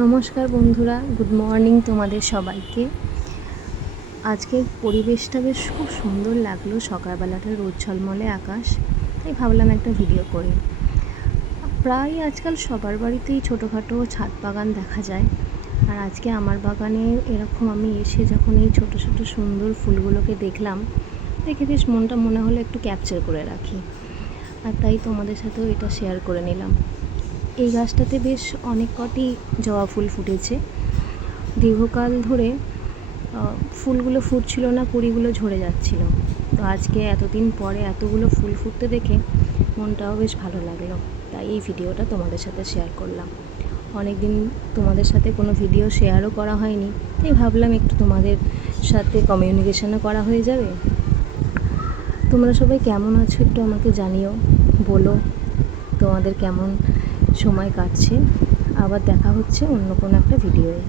নমস্কার বন্ধুরা, good morning তোমাদের সবাইকে। আজকের পরিবেশটা বেশ খুব সুন্দর লাগলো, সকালবেলাটা রোদ ঝলমলে আকাশ, তাই ভাবলাম একটা ভিডিও করি। প্রায় আজকাল সবার বাড়িতেই ছোটোখাটো ছাদ বাগান দেখা যায়, আর আজকে আমার বাগানে এরকম আমি এসে যখন এই ছোটো ছোটো সুন্দর ফুলগুলোকে দেখলাম, দেখে বেশ মনটা মনে হলো একটু ক্যাপচার করে রাখি, আর তাই তোমাদের সাথেও এটা শেয়ার করে নিলাম। এই গাছটাতে বেশ অনেক কটি জবা ফুল ফুটেছে। দীর্ঘকাল ধরে ফুলগুলো ফুটছিল না, কুড়িগুলো ঝরে যাচ্ছিল। তো আজকে এতদিন পরে এতগুলো ফুল ফুটতে দেখে মনটাও বেশ ভালো লাগলো, তাই এই ভিডিওটা তোমাদের সাথে শেয়ার করলাম। অনেক দিন তোমাদের সাথে কোনো ভিডিও শেয়ারও করা হয়নি, তাই ভাবলাম একটু তোমাদের সাথে কমিউনিকেশনও করা হয়ে যাবে। তোমরা সবাই কেমন আছো একটু আমাকে জানিও, বলো তোমাদের কেমন সময় কাটছে। আবার দেখা হচ্ছে অন্য কোনো একটা ভিডিওয়ে।